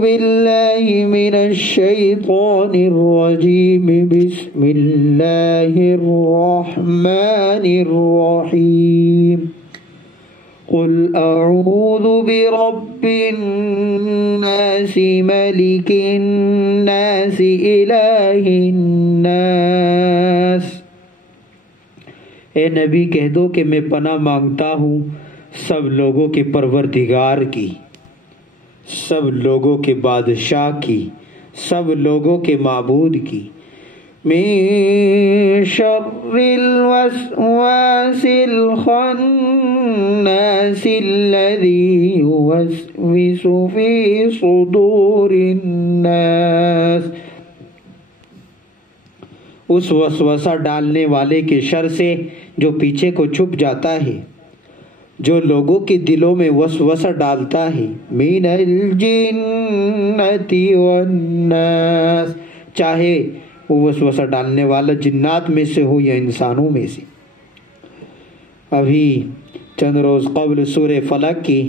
باللہ من الشیطان الرجیم بسم اللہ الرحمن الرحیم قل اعوذ برب الناس ملک الناس الہ الناس، اے نبی کہہ دو کہ میں پناہ مانگتا ہوں سب لوگوں کے پروردگار کی، سب لوگوں کے بادشاہ کی، سب لوگوں کے معبود کی، من شر الوسواس الخناس الذي يوسوس في صدور الناس، اس وسوسہ ڈالنے والے کے شر سے جو پیچھے کو چھپ جاتا ہے، جو لوگوں کے دلوں میں وسوسہ ڈالتا ہے، من الجنۃ والناس، چاہے وہ وسوسہ ڈالنے والا جنات میں سے ہو یا انسانوں میں سے۔ ابھی چند روز قبل سورہ فلق کی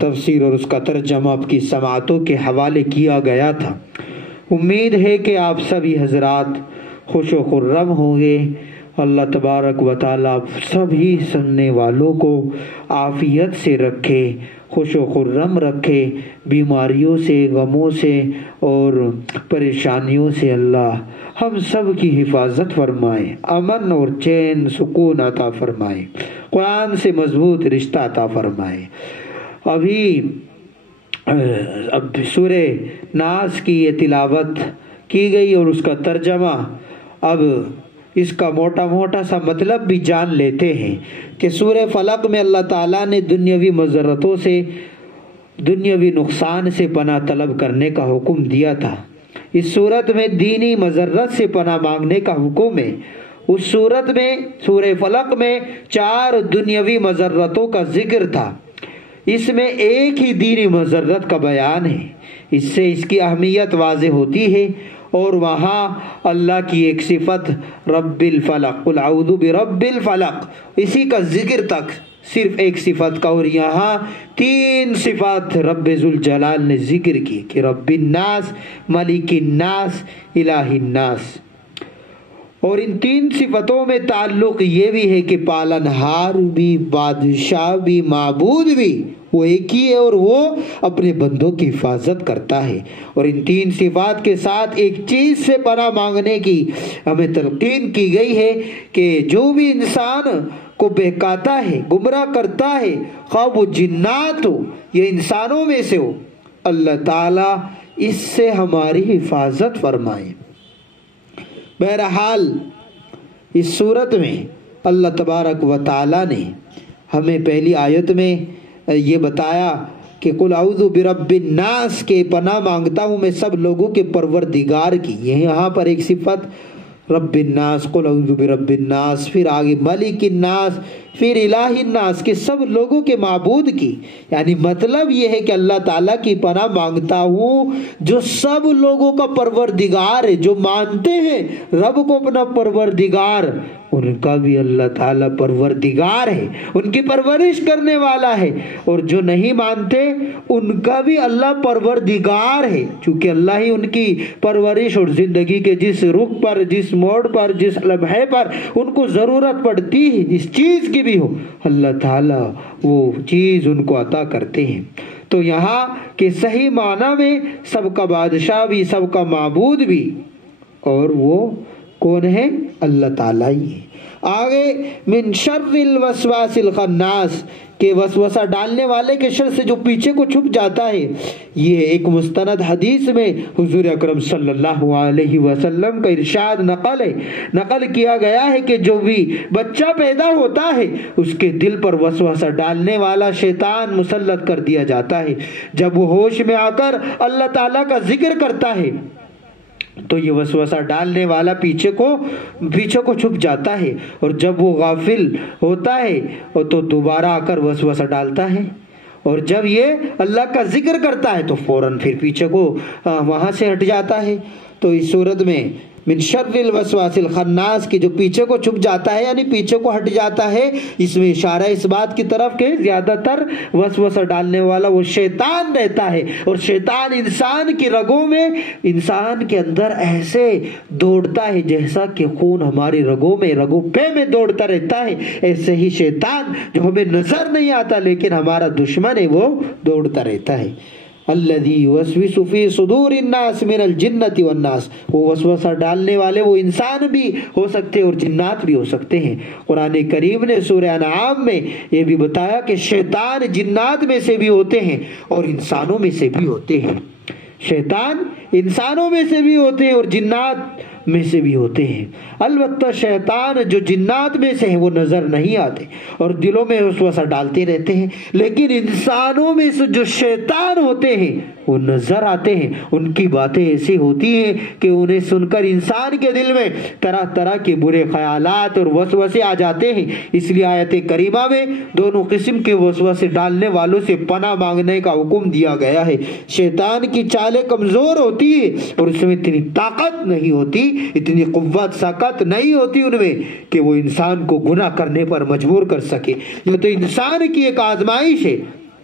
تفسیر اور اس کا ترجمہ آپ کی سماعتوں کے حوالے کیا گیا تھا۔ امید ہے کہ آپ سبھی حضرات خوش و خرم ہوں گے۔ اللہ تبارک و تعالیٰ سبھی سننے والوں کو عافیت سے رکھے، خوش و خرم رکھے، بیماریوں سے، غموں سے اور پریشانیوں سے اللہ ہم سب کی حفاظت فرمائے، امن اور چین سکون عطا فرمائے، قرآن سے مضبوط رشتہ عطا فرمائے۔ اب سورہ ناس کی یہ تلاوت کی گئی اور اس کا ترجمہ، اب اس کا موٹا سا مطلب بھی جان لیتے ہیں کہ سورہ فلق میں اللہ تعالیٰ نے دنیاوی مضرتوں سے، دنیاوی نقصان سے پناہ طلب کرنے کا حکم دیا تھا۔ اس صورت میں دینی مضرت سے پناہ مانگنے کا حکم ہے۔ اس صورت میں سورہ فلق میں 4 دنیاوی مضرتوں کا ذکر تھا، اس میں ایک ہی دینی مضرت کا بیان ہے۔ اس سے اس کی اہمیت واضح ہوتی ہے، اور وہاں اللہ کی ایک صفت رب الفلق، قل اعوذ برب الفلق، اسی کا ذکر تک صرف ایک صفت کا، اور یہاں 3 صفات رب ذوالجلال نے ذکر کی کہ رب الناس، ملک الناس، الہ الناس۔ اور ان 3 صفتوں میں تعلق یہ بھی ہے کہ پالنہار بھی، بادشاہ بھی، معبود بھی وہ ایک ہی ہے، اور وہ اپنے بندوں کی حفاظت کرتا ہے۔ اور ان 3 صفات کے ساتھ ایک چیز سے پناہ مانگنے کی ہمیں تلقین کی گئی ہے کہ جو بھی انسان کو بہکاتا ہے، گمراہ کرتا ہے، خواہ وہ جنات ہو یا انسانوں میں سے ہو، اللہ تعالیٰ اس سے ہماری حفاظت فرمائے۔ بہرحال اس صورت میں اللہ تبارک و تعالیٰ نے ہمیں پہلی آیت میں یہ بتایا کہ قل اعوذ برب الناس کے پناہ مانگتا ہوں میں سب لوگوں کے پروردگار کی، یہاں پر ایک صفت رب الناس، قل اعوذ برب الناس، پھر آگے ملک الناس، پھر الہ الناس کے سب لوگوں کے معبود کی، یعنی مطلب یہ ہے کہ اللہ تعالیٰ کی پناہ مانگتا ہوں جو سب لوگوں کا پروردگار ہے، جو مانتے ہیں رب کو اپنا پروردگار، ان کا بھی اللہ تعالیٰ پروردگار ہے، ان کی پرورش کرنے والا ہے، اور جو نہیں مانتے ان کا بھی اللہ پروردگار ہے، چونکہ اللہ ہی ان کی پرورش اور زندگی کے جس رخ پر، جس موڑ پر، جس لمحے پر ان کو ضرورت پڑتی ہے، جس چیز کی بھی ہو، اللہ تعالیٰ وہ چیز ان کو عطا کرتے ہیں۔ تو یہاں کہ صحیح معنی میں سب کا بادشاہ بھی، سب کا معبود بھی، اور وہ کون ہے؟ اللہ تعالیٰ ہی ہے۔ آگے من شر الوسواس الخناس کہ وسوسہ ڈالنے والے کے شر سے جو پیچھے کو چھپ جاتا ہے، یہ ایک مستند حدیث میں حضور اکرم صلی اللہ علیہ وسلم کا ارشاد نقل کیا گیا ہے کہ جو بھی بچہ پیدا ہوتا ہے اس کے دل پر وسوسہ ڈالنے والا شیطان مسلط کر دیا جاتا ہے۔ جب وہ ہوش میں آ کر اللہ تعالیٰ کا ذکر کرتا ہے تو یہ وسوسہ ڈالنے والا پیچھے کو چھپ جاتا ہے، اور جب وہ غافل ہوتا ہے تو دوبارہ آ کر وسوسہ ڈالتا ہے، اور جب یہ اللہ کا ذکر کرتا ہے تو فوراً پھر پیچھے کو وہاں سے ہٹ جاتا ہے۔ تو اس صورت میں من شر الوسواس الخناس کی جو پیچھے کو چھپ جاتا ہے یعنی پیچھے کو ہٹ جاتا ہے، اس میں اشارہ اس بات کی طرف کہ زیادہ تر وسوسہ ڈالنے والا وہ شیطان رہتا ہے، اور شیطان انسان کی رگوں میں، انسان کے اندر ایسے دوڑتا ہے جیسا کہ خون ہماری رگوں میں، رگوں پہ میں دوڑتا رہتا ہے، ایسے ہی شیطان جو ہمیں نظر نہیں آتا لیکن ہمارا دشمن ہے وہ دوڑتا رہتا ہے۔ الذی یوسوس فی صدور الناس من الجنۃ والناس، وہ وسوسہ ڈالنے والے وہ انسان بھی ہو سکتے اور جنات بھی ہو سکتے ہیں۔ قرآن کریم نے سورہ انعام میں یہ بھی بتایا کہ شیطان جنات میں سے بھی ہوتے ہیں اور انسانوں میں سے بھی ہوتے ہیں، شیطان انسانوں میں سے بھی ہوتے ہیں اور جنات میں سے بھی ہوتے ہیں۔ البتہ شیطان جو جنات میں سے ہیں وہ نظر نہیں آتے اور دلوں میں وسوسہ ڈالتے رہتے ہیں، لیکن انسانوں میں سے جو شیطان ہوتے ہیں وہ نظر آتے ہیں، ان کی باتیں ایسی ہوتی ہیں کہ انہیں سن کر انسان کے دل میں طرح طرح کے برے خیالات اور وسوسے آ جاتے ہیں۔ اس لیے آیت کریمہ میں دونوں قسم کے وسوسے ڈالنے والوں سے پناہ مانگنے کا حکم دیا گیا ہے۔ شیطان کی چالیں کمزور ہوتی ہے اور اس میں اتنی طاقت نہیں ہوتی، اتنی قوت ساقت نہیں ہوتی ان میں کہ وہ انسان کو گناہ کرنے پر مجبور کر سکے۔ یہ تو انسان کی ایک آزمائش ہے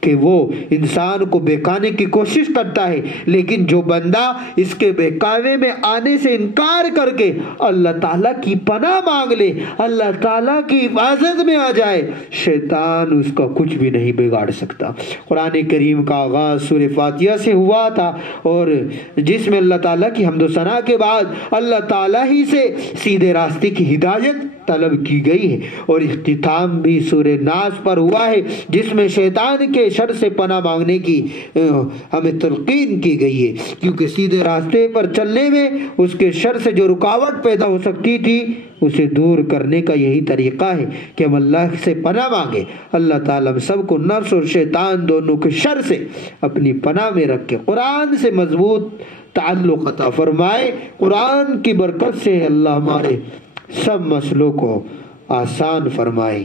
کہ وہ انسان کو بہکانے کی کوشش کرتا ہے، لیکن جو بندہ اس کے بہکاوے میں آنے سے انکار کر کے اللہ تعالیٰ کی پناہ مانگ لے، اللہ تعالیٰ کی حفاظت میں آ جائے، شیطان اس کا کچھ بھی نہیں بگاڑ سکتا۔ قرآن کریم کا آغاز سورہ فاتحہ سے ہوا تھا، اور جس میں اللہ تعالیٰ کی حمد و ثنا کے بعد اللہ تعالیٰ ہی سے سیدھے راستے کی ہدایت طلب کی گئی ہے، اور اختتام بھی سورہ ناس پر ہوا ہے جس میں شیطان کے شر سے پناہ مانگنے کی ہمیں تلقین کی گئی ہے، کیونکہ سیدھے راستے پر چلنے میں اس کے شر سے جو رکاوٹ پیدا ہو سکتی تھی اسے دور کرنے کا یہی طریقہ ہے کہ ہم اللہ سے پناہ مانگے۔ اللہ تعالیٰ ہم سب کو نفس اور شیطان دونوں کے شر سے اپنی پناہ میں رکھ کے قرآن سے مضبوط تعلق عطا فرمائے۔ قرآن کی برکت سے اللہ ہمارے سب مسئلوں کو آسان فرمائے۔